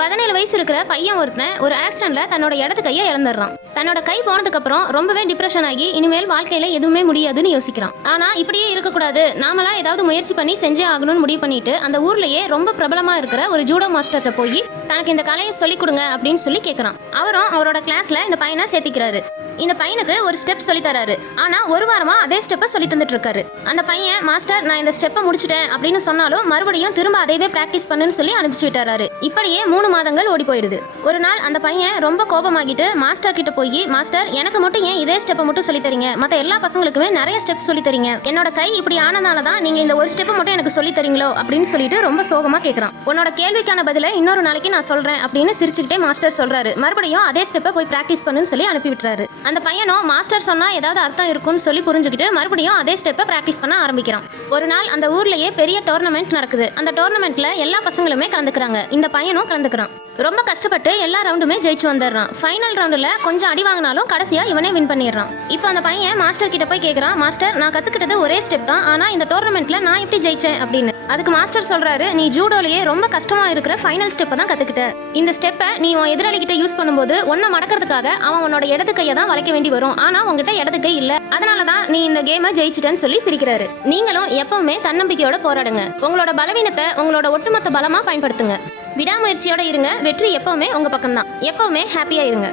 பதினேழு வயசு இருக்கிற பையன் ஒருத்தன் ஒரு ஆக்சிடென்ட்ல தன்னோட இடத்து கையை இழந்துடுறான். தன்னோட கை போனதுக்கு அப்புறம் ரொம்பவே டிப்ரெஷன் ஆகி இனிமேல் வாழ்க்கையில எதுவுமே முடியாதுன்னு யோசிக்கிறான். ஆனா இப்படியே இருக்கக்கூடாது. நாமளா ஏதாவது முயற்சி பண்ணி செஞ்சே ஆகணும்னு முடிவு பண்ணிட்டு அந்த ஊர்லயே ரொம்ப பிரபலமா இருக்கிற ஒரு ஜூடோ மாஸ்டர்கிட்ட போய் தனக்கு இந்த கலையை சொல்லிக் கொடுங்க அப்படின்னு சொல்லி கேட்குறான் அவரும் அவரோட கிளாஸ்ல இந்த பையனை சேர்த்திக்கிறாரு. இந்த பையனுக்கு ஒரு ஸ்டெப் சொல்லி தராரு. ஆனா ஒரு வாரமா அதே ஸ்டெப்பை சொல்லி தந்துட்டு இருக்காரு அந்த பையன் மாஸ்டர் நான் இந்த ஸ்டெப்பை முடிச்சிட்டேன் அப்படின்னு சொன்னாலும் மறுபடியும் திரும்ப அதையவே பிராக்டிஸ் பண்ணுன்னு சொல்லி அனுப்பிச்சு விட்டாரு இப்படியே மூணு மாதங்கள் ஓடி போயிடுது ஒரு நாள் அந்த பையன் ரொம்ப கோபமாகிட்டு மாஸ்டர் கிட்ட போய் மாஸ்டர் எனக்கு மட்டும் ஏன் இதே ஸ்டெப்பை மட்டும் சொல்லி தரீங்க? மத்த எல்லா பசங்களுக்குமே நிறைய ஸ்டெப்ஸ் சொல்லி தரீங்க. என்னோட கை இப்படி ஆனதால தான் நீங்க இந்த ஒரு ஸ்டெப்பை மட்டும் எனக்கு சொல்லி தரீங்களோ? அப்படின்னு சொல்லிட்டு ரொம்ப சோகமா கேக்குறான். உன்னோட கேள்விக்கான பதில இன்னொரு நாளைக்கு நான் சொல்றேன் அப்படின்னு சிரிச்சுக்கிட்டே மாஸ்டர் சொல்றாரு. மறுபடியும் அதே ஸ்டெப்பை போய் பிராக்டிஸ் பண்ணுன்னு சொல்லி அனுப்பி விட்டுறாரு. அந்த பையனும் மாஸ்டர் சொன்னா ஏதாவது அர்த்தம் இருக்கும்னு சொல்லி புரிஞ்சுக்கிட்டு மறுபடியும் அதே ஸ்டெப்பை பிராக்டிஸ் பண்ண ஆரம்பிக்கிறான். ஒரு நாள் அந்த ஊர்லயே பெரிய டோர்னமெண்ட் நடக்குது. அந்த டோர்னமெண்ட்ல எல்லா பசங்களுமே கலந்துக்கிறாங்க. இந்த பையனும் கலந்துக்கிறான். ரொம்ப கஷ்டப்பட்டு எல்லா ரவுண்டுமே ஜெயிச்சு வந்துடுறான். ஃபைனல் ரவுண்டில் கொஞ்சம் அடி வாங்கினாலும் கடைசியாக இவனே வின் பண்ணிடுறான். இப்போ அந்த பையன் மாஸ்டர் கிட்ட போய் கேட்குறான் மாஸ்டர் நான் கற்றுக்கிட்டது ஒரே ஸ்டெப் தான். ஆனால் இந்த டோர்னமெண்ட்டில் நான் எப்படி ஜெயிச்சேன்? அப்படின்னு. அதுக்கு மாஸ்டர் சொல்கிறாரு நீ ஜூடோலையே ரொம்ப கஷ்டமாக இருக்கிற ஃபைனல் ஸ்டெப்பை தான் கற்றுக்கிட்ட இந்த ஸ்டெப்பை நீ உன் எதிராளிகிட்ட யூஸ் பண்ணும்போது ஒன்றை மடக்கிறதுக்காக அவன் உன்னோட இடது கையை தான் வளைக்க வேண்டி வரும். ஆனால் உங்ககிட்ட இடது கை இல்லை. அதனால தான் நீ இந்த கேமை ஜெயிச்சிட்டேன்னு சொல்லி சிரிக்கிறாரு. நீங்களும் எப்பவுமே தன்னம்பிக்கையோட போராடுங்க. உங்களோட பலவீனத்தை உங்களோட ஒட்டுமொத்த பலமாக பயன்படுத்துங்க. விடாமுயற்சியோட இருங்க. வெற்றி எப்பவுமே உங்க பக்கம் தான் எப்பவுமே ஹாப்பியா இருங்க.